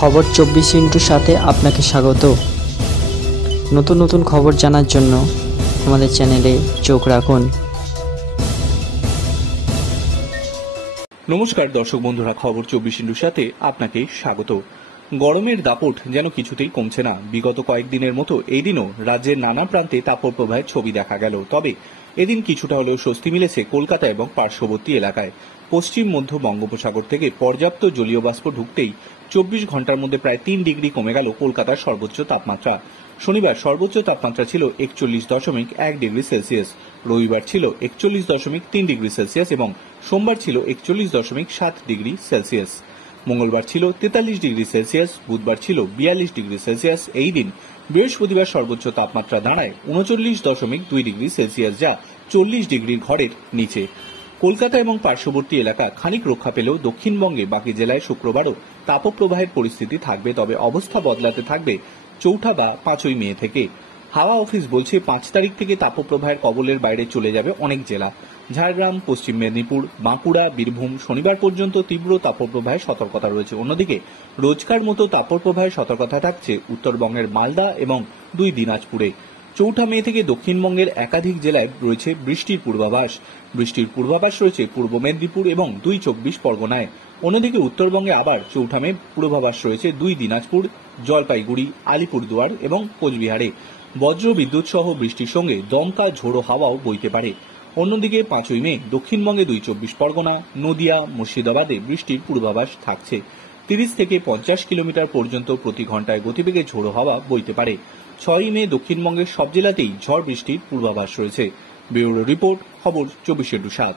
খবর 24x সাথে আপনাকে স্বাগত। নতুন নতুন খবর জানার জন্য আমাদের চ্যানেলে চোখ রাখুন। নমস্কার দর্শক বন্ধুরা, খবর 24x সাথে আপনাকে স্বাগত। গরমের দাপট যেন কিছুতেই কমছে না। বিগত কয়েকদিনের মতো এই দিনও রাজ্যের নানা প্রান্তে তাপপ্রবাহের ছবি দেখা গেল। তবে এদিন কিছুটা হলেও স্বস্তি মিলেছে কলকাতা এবং পার্শ্ববর্তী এলাকায়। পশ্চিম মধ্য বঙ্গোপসাগর থেকে পর্যাপ্ত জলীয় বাষ্প ঢুকতেই 24 ঘন্টার মধ্যে প্রায় 3 ডিগ্রি কমে গেল কলকাতার সর্বোচ্চ তাপমাত্রা। শনিবার সর্বোচ্চ তাপমাত্রা ছিল 41.1 ডিগ্রি সেলসিয়াস, রবিবার ছিল 41.3 ডিগ্রি সেলসিয়াস এবং সোমবার ছিল 41.7 ডিগ্রি সেলসিয়াস। মঙ্গলবার ছিল 43 ডিগ্রি সেলসিয়াস, বুধবার ছিল 42 ডিগ্রি সেলসিয়াস। এই দিন বৃহস্পতিবার সর্বোচ্চ তাপমাত্রা দাঁড়ায় 39.2 ডিগ্রি সেলসিয়াস, যা 40 ডিগ্রির ঘরের নিচে। কলকাতা এবং পার্শ্ববর্তী এলাকা খানিক রক্ষা পেলেও দক্ষিণবঙ্গে বাকি জেলায় শুক্রবারও তাপপ্রবাহের পরিস্থিতি থাকবে। তবে অবস্থা বদলাতে থাকবে 4 বা 5 মে থেকে। হাওয়া অফিস বলছে 5 তারিখ থেকে তাপপ্রবাহের কবলের বাইরে চলে যাবে অনেক জেলা। ঝাড়গ্রাম, পশ্চিম মেদিনীপুর, বাঁকুড়া, বীরভূম শনিবার পর্যন্ত তীব্র তাপপ্রবাহের সতর্কতা রয়েছে। অন্যদিকে রোজকার মতো তাপপ্রবাহের সতর্কতা থাকছে উত্তরবঙ্গের মালদা এবং 2 দিনাজপুরে। 4 মে থেকে দক্ষিণবঙ্গের একাধিক জেলায় রয়েছে বৃষ্টির পূর্বাভাস। বৃষ্টির পূর্বাভাস রয়েছে পূর্ব মেদিনীপুর এবং 2 চব্বিশ পরগনায়। অন্যদিকে উত্তরবঙ্গে আবার 4 মে পূর্বাভাস রয়েছে 2 দিনাজপুর, জলপাইগুড়ি, আলিপুরদুয়ার এবং কোচবিহারে। বজ্র বিদ্যুৎ সহ বৃষ্টির সঙ্গে দমকা ঝোড়ো হাওয়াও বইতে পারে। অন্যদিকে 5 মে দক্ষিণবঙ্গে 2 চব্বিশ পরগনা, নদিয়া, মুর্শিদাবাদে বৃষ্টির পূর্বাভাস থাকছে। 30 থেকে 50 কিলোমিটার পর্যন্ত প্রতি ঘন্টায় গতিবেগে ঝোড়ো হাওয়া বইতে পারে। 6 মে দক্ষিণবঙ্গের সব জেলাতেই ঝড় বৃষ্টির পূর্বাভাস রয়েছে। ব্যুরো রিপোর্ট, খবর 24x7।